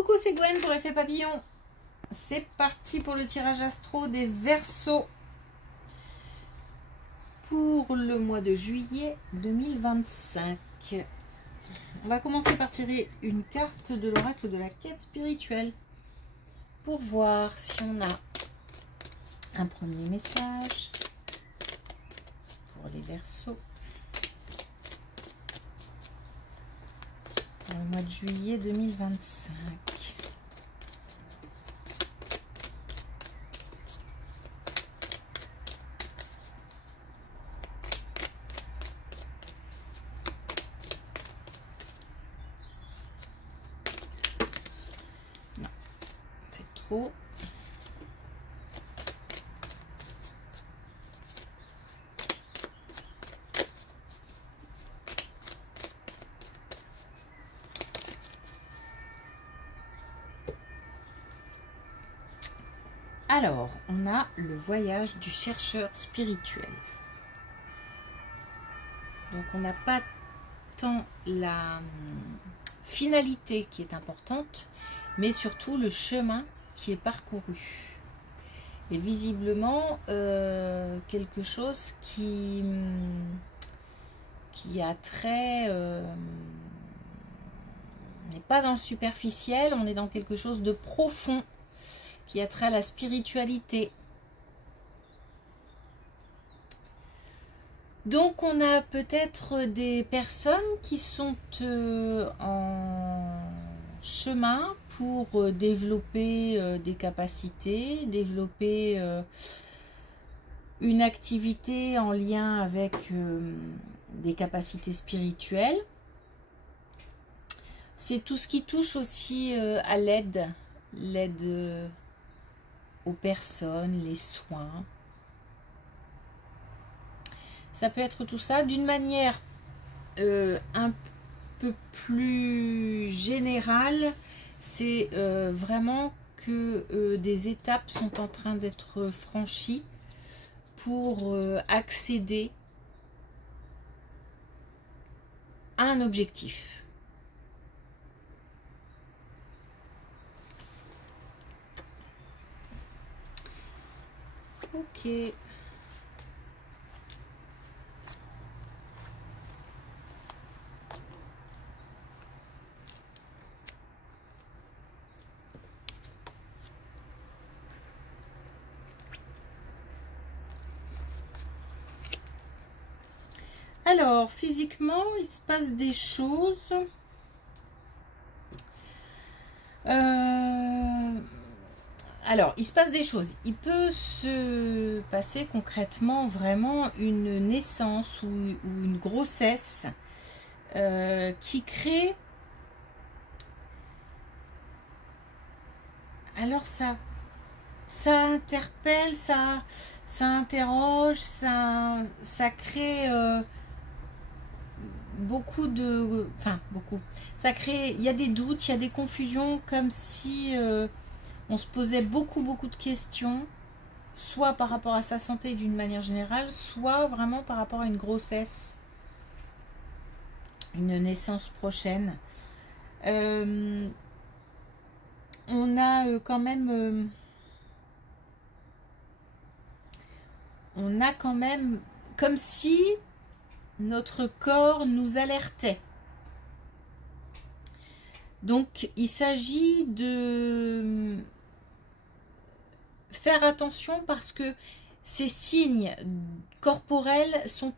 Coucou, c'est Gwen pour Effet Papillon. C'est parti pour le tirage astro des Verseaux pour le mois de juillet 2025. On va commencer par tirer une carte de l'oracle de la quête spirituelle pour voir si on a un premier message pour les Verseaux pour le mois de juillet 2025. Non, c'est trop. Alors, on a le voyage du chercheur spirituel. Donc, on n'a pas tant la finalité qui est importante, mais surtout le chemin qui est parcouru. Et visiblement, quelque chose qui a trait... on n'est pas dans le superficiel, on est dans quelque chose de profond, qui a trait à la spiritualité. Donc on a peut-être des personnes qui sont en chemin pour développer des capacités, développer une activité en lien avec des capacités spirituelles. C'est tout ce qui touche aussi à l'aide aux personnes, les soins. Ça peut être tout ça d'une manière un peu plus générale. C'est vraiment que des étapes sont en train d'être franchies pour accéder à un objectif. Ok. Alors, physiquement, il se passe des choses. Alors, il se passe des choses. Il peut se passer concrètement vraiment une naissance ou une grossesse qui crée... Alors ça interpelle, ça interroge, ça crée beaucoup de... Enfin, beaucoup. Ça crée... Il y a des doutes, il y a des confusions, comme si... on se posait beaucoup de questions, soit par rapport à sa santé d'une manière générale, soit vraiment par rapport à une grossesse, une naissance prochaine. On a quand même... on a quand même... Comme si notre corps nous alertait. Donc, il s'agit de... faire attention parce que ces signes corporels sont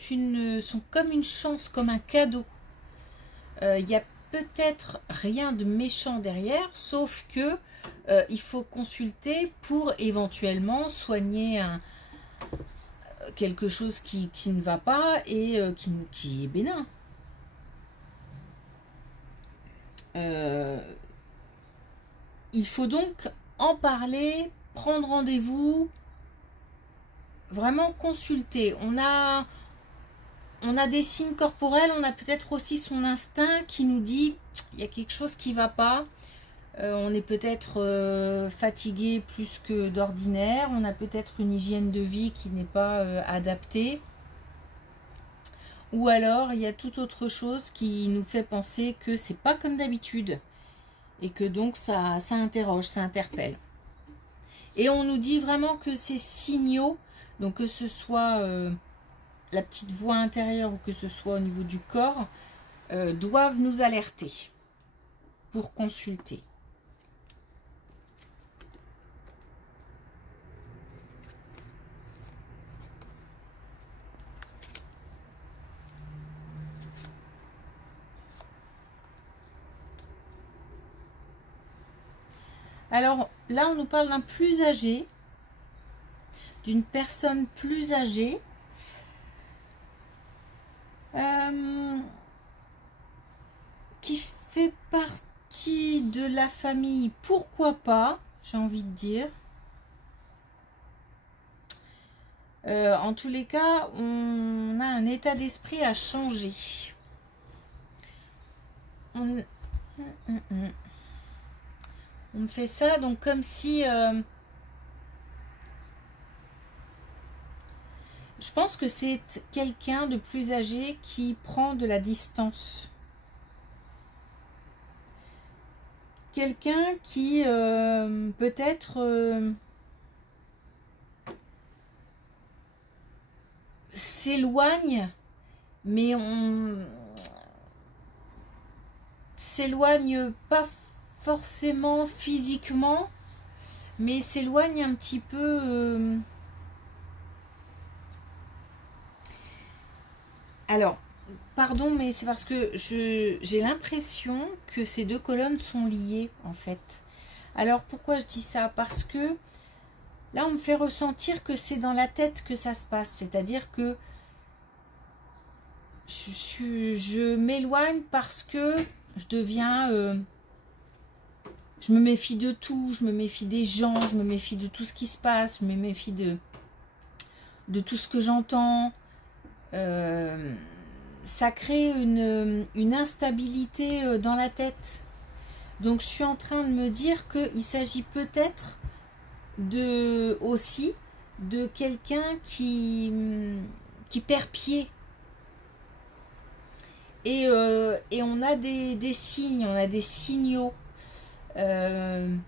comme une chance, comme un cadeau. Il y a peut-être rien de méchant derrière, sauf que il faut consulter pour éventuellement soigner quelque chose qui ne va pas et qui est bénin. Il faut donc en parler, prendre rendez-vous, vraiment consulter. On a des signes corporels, on a peut-être aussi son instinct qui nous dit il y a quelque chose qui ne va pas. On est peut-être fatigué plus que d'ordinaire, on a peut-être une hygiène de vie qui n'est pas adaptée. Ou alors il y a toute autre chose qui nous fait penser que c'est pas comme d'habitude. Et que donc ça interroge, ça interpelle. Et on nous dit vraiment que ces signaux, donc que ce soit la petite voix intérieure ou que ce soit au niveau du corps, doivent nous alerter pour consulter. Alors là, on nous parle d'un plus âgé, d'une personne plus âgée, qui fait partie de la famille, pourquoi pas, j'ai envie de dire. En tous les cas, on a un état d'esprit à changer. On me fait ça, donc comme si... je pense que c'est quelqu'un de plus âgé qui prend de la distance. Quelqu'un qui peut-être s'éloigne, mais on s'éloigne pas forcément physiquement, mais s'éloigne un petit peu... Alors, pardon, mais c'est parce que j'ai l'impression que ces deux colonnes sont liées, en fait. Alors, pourquoi je dis ça? Parce que là, on me fait ressentir que c'est dans la tête que ça se passe. C'est-à-dire que je m'éloigne parce que je deviens... je me méfie de tout, je me méfie des gens, je me méfie de tout ce qui se passe, je me méfie de tout ce que j'entends. Ça crée une instabilité dans la tête. Donc je suis en train de me dire qu'il s'agit peut-être aussi de quelqu'un qui perd pied. Et on a des signes, on a des signaux. On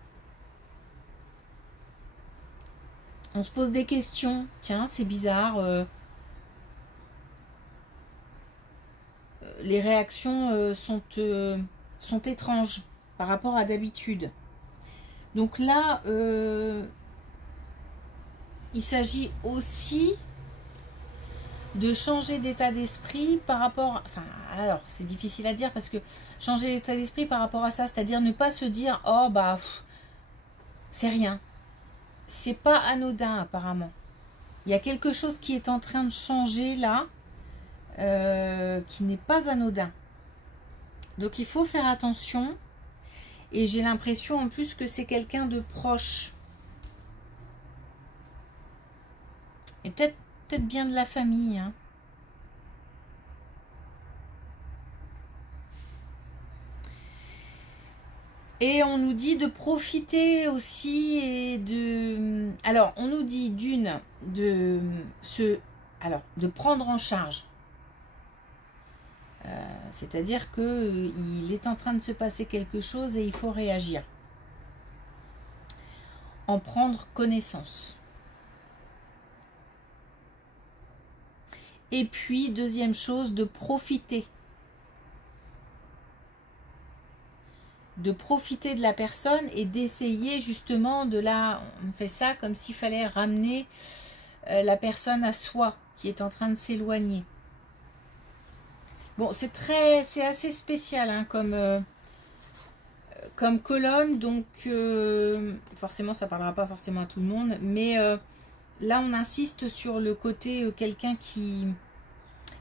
se pose des questions. Tiens, c'est bizarre. Les réactions sont étranges par rapport à d'habitude. Donc là, il s'agit aussi de changer d'état d'esprit par rapport... Enfin, alors, c'est difficile à dire parce que changer d'état d'esprit par rapport à ça, c'est-à-dire ne pas se dire « Oh, bah, c'est rien ». C'est pas anodin, apparemment. Il y a quelque chose qui est en train de changer là, qui n'est pas anodin. Donc, il faut faire attention. Et j'ai l'impression en plus que c'est quelqu'un de proche. Et peut-être bien de la famille. Hein. Et on nous dit de profiter aussi et de... Alors, on nous dit de prendre en charge. C'est-à-dire qu'il est en train de se passer quelque chose et il faut réagir. En prendre connaissance. Et puis, deuxième chose, de profiter. De profiter de la personne et d'essayer justement de la... On fait ça comme s'il fallait ramener la personne à soi qui est en train de s'éloigner. Bon, c'est assez spécial hein, comme colonne, donc forcément ça parlera pas forcément à tout le monde, mais là on insiste sur le côté quelqu'un qui...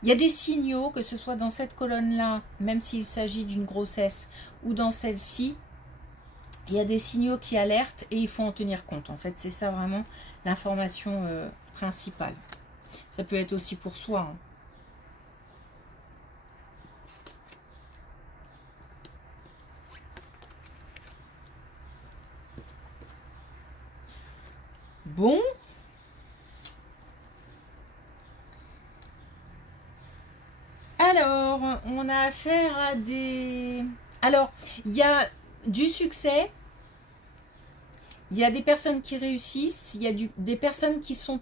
Il y a des signaux, que ce soit dans cette colonne-là, même s'il s'agit d'une grossesse, ou dans celle-ci, il y a des signaux qui alertent et il faut en tenir compte. En fait, c'est ça vraiment l'information principale. Ça peut être aussi pour soi. Hein. Bon. Alors, on a affaire à des... Alors, il y a du succès. Il y a des personnes qui réussissent, il y a des personnes qui sont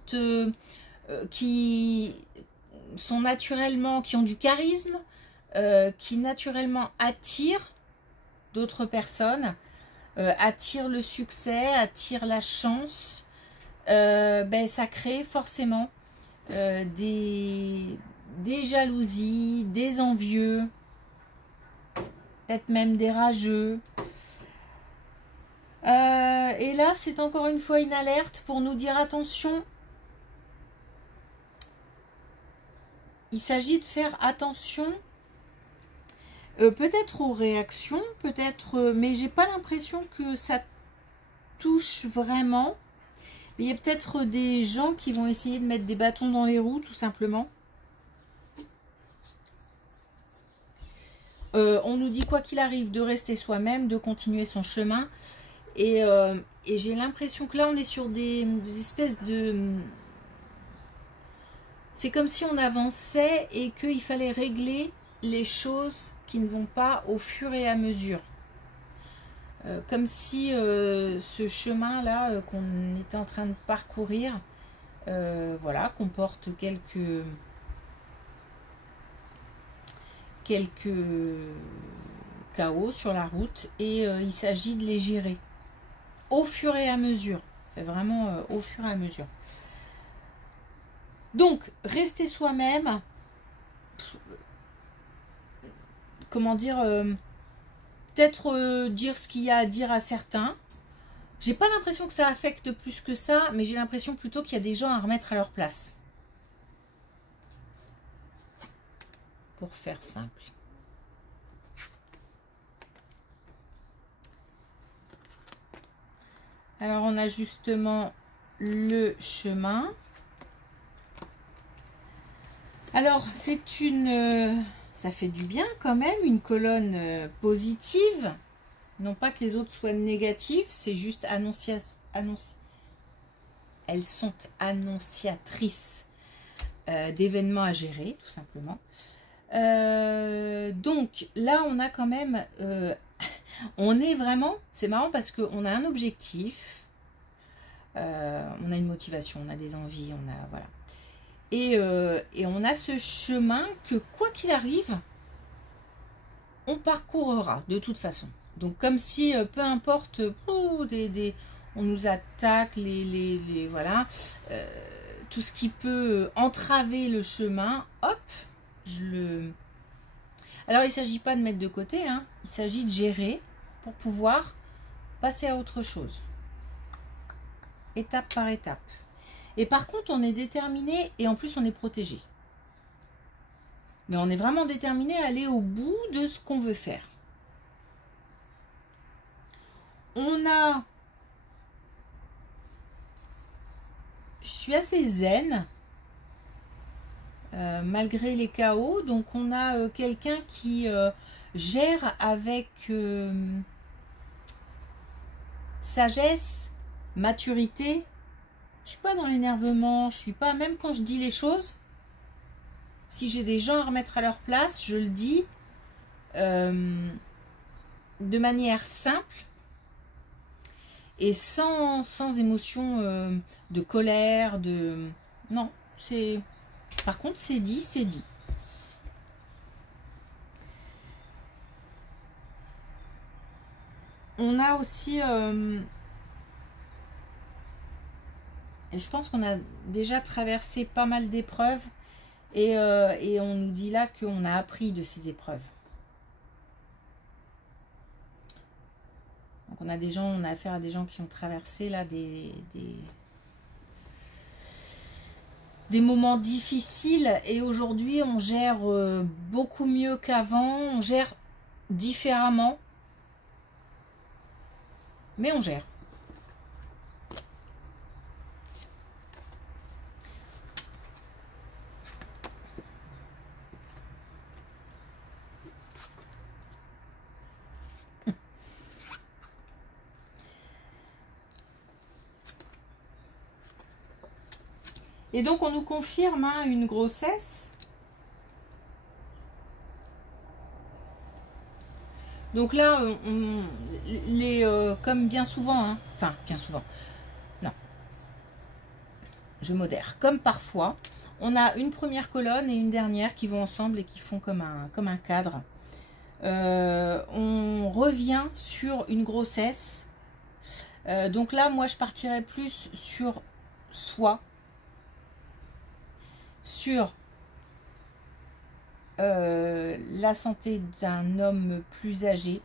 naturellement, qui ont du charisme, qui naturellement attirent d'autres personnes, attirent le succès, attirent la chance. Ben, ça crée forcément des jalousies, des envieux, peut-être même des rageux. Et là, c'est encore une fois une alerte pour nous dire attention. Il s'agit de faire attention, peut-être aux réactions, peut-être, mais j'ai pas l'impression que ça touche vraiment. Il y a peut-être des gens qui vont essayer de mettre des bâtons dans les roues, tout simplement. On nous dit quoi qu'il arrive de rester soi-même, de continuer son chemin. Et j'ai l'impression que là, on est sur des espèces de... C'est comme si on avançait et qu'il fallait régler les choses qui ne vont pas au fur et à mesure. Comme si ce chemin-là qu'on était en train de parcourir, voilà, comporte quelques chaos sur la route et il s'agit de les gérer au fur et à mesure. C'est vraiment au fur et à mesure. Donc, rester soi-même, comment dire, peut-être dire ce qu'il y a à dire à certains. J'ai pas l'impression que ça affecte plus que ça, mais j'ai l'impression plutôt qu'il y a des gens à remettre à leur place. Pour faire simple. Alors, on a justement le chemin. Alors, c'est une... ça fait du bien quand même, une colonne positive. Non pas que les autres soient négatifs, c'est juste elles sont annonciatrices d'événements à gérer, tout simplement. Donc, là, on a quand même... on est vraiment... C'est marrant parce qu'on a un objectif, on a une motivation, on a des envies, on a... Voilà. Et on a ce chemin que, quoi qu'il arrive, on parcourra de toute façon. Donc, comme si, peu importe, on nous attaque, voilà, tout ce qui peut entraver le chemin, hop, Alors, il ne s'agit pas de mettre de côté, hein, il s'agit de gérer pour pouvoir passer à autre chose. Étape par étape. Et par contre, on est déterminé et en plus, on est protégé. Mais on est vraiment déterminé à aller au bout de ce qu'on veut faire. On a... Je suis assez zen, malgré les chaos. Donc, on a quelqu'un qui gère avec sagesse, maturité. Je suis pas dans l'énervement, je suis pas, même quand je dis les choses, si j'ai des gens à remettre à leur place, je le dis de manière simple et sans émotion de colère, de... Non, c'est... Par contre, c'est dit, c'est dit. On a aussi... Et je pense qu'on a déjà traversé pas mal d'épreuves et on nous dit là qu'on a appris de ces épreuves. Donc on a affaire à des gens qui ont traversé là des moments difficiles et aujourd'hui on gère beaucoup mieux qu'avant, on gère différemment, mais on gère. Et donc, on nous confirme hein, une grossesse. Donc là, comme bien souvent, hein, enfin bien souvent, non, je modère. Comme parfois, on a une première colonne et une dernière qui vont ensemble et qui font comme un cadre. On revient sur une grossesse. Donc là, moi, je partirais plus sur soi, sur la santé d'un homme plus âgé,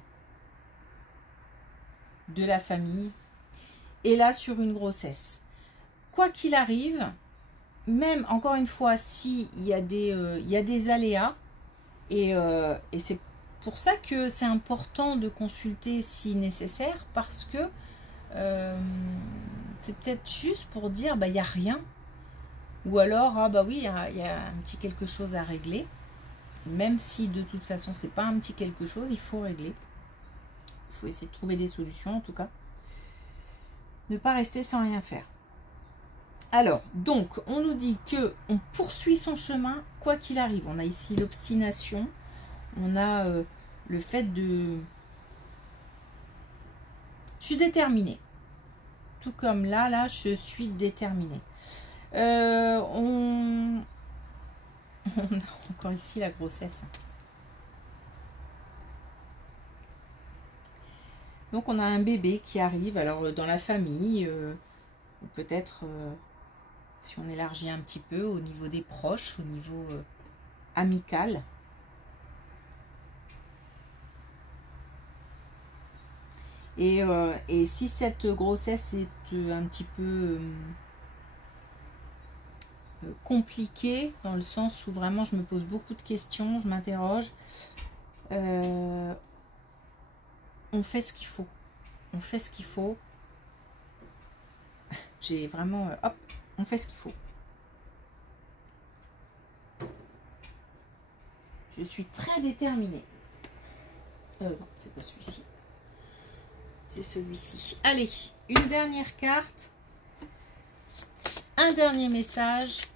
de la famille, et là, sur une grossesse. Quoi qu'il arrive, même, encore une fois, s'il y a des aléas, et c'est pour ça que c'est important de consulter si nécessaire, parce que c'est peut-être juste pour dire, bah, il n'y a rien. Ou alors, ah bah oui, il y a un petit quelque chose à régler. Même si de toute façon, c'est pas un petit quelque chose, il faut régler. Il faut essayer de trouver des solutions, en tout cas. Ne pas rester sans rien faire. Alors, donc, on nous dit que on poursuit son chemin, quoi qu'il arrive. On a ici l'obstination. On a le fait de... Je suis déterminée. Tout comme là, je suis déterminée. On a encore ici la grossesse. Donc on a un bébé qui arrive, alors dans la famille, ou peut-être, si on élargit un petit peu, au niveau des proches, au niveau amical. Et si cette grossesse est un petit peu compliquée, dans le sens où vraiment je me pose beaucoup de questions, je m'interroge, on fait ce qu'il faut. On fait ce qu'il faut. J'ai vraiment... hop, on fait ce qu'il faut. Je suis très déterminée. Non, c'est pas celui-ci. C'est celui-ci. Allez, une dernière carte. Un dernier message.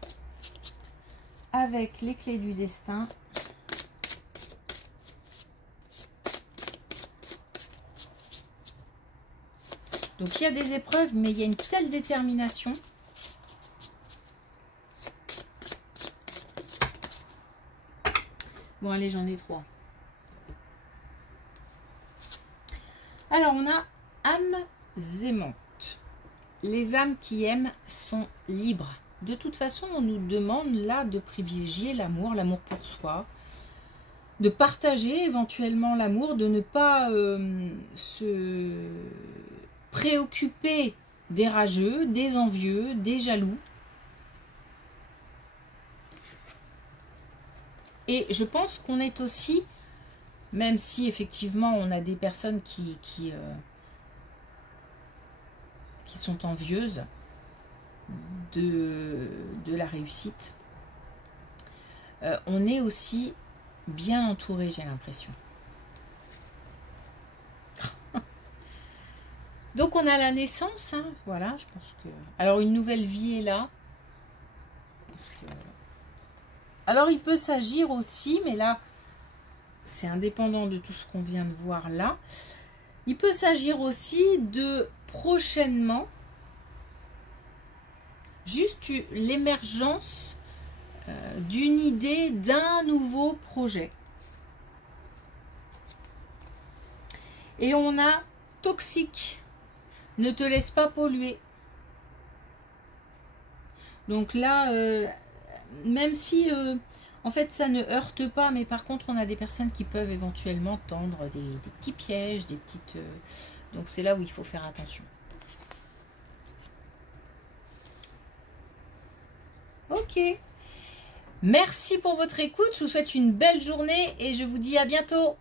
Avec les clés du destin. Donc il y a des épreuves, mais il y a une telle détermination. Bon, allez, j'en ai 3. Alors, on a âmes aimantes. Les âmes qui aiment sont libres. De toute façon, on nous demande là de privilégier l'amour, l'amour pour soi, de partager éventuellement l'amour, de ne pas se préoccuper des rageux, des envieux, des jaloux. Et je pense qu'on est aussi, même si effectivement on a des personnes qui sont envieuses de la réussite, on est aussi bien entouré, j'ai l'impression. Donc on a la naissance, hein, voilà, je pense que... Alors une nouvelle vie est là. Alors il peut s'agir aussi, mais là, c'est indépendant de tout ce qu'on vient de voir là. Il peut s'agir aussi de prochainement, juste l'émergence d'une idée, d'un nouveau projet. Et on a toxique. Ne te laisse pas polluer. Donc là, même si en fait ça ne heurte pas, mais par contre on a des personnes qui peuvent éventuellement tendre des petits pièges, des petites... donc c'est là où il faut faire attention. Ok. Merci pour votre écoute. Je vous souhaite une belle journée et je vous dis à bientôt.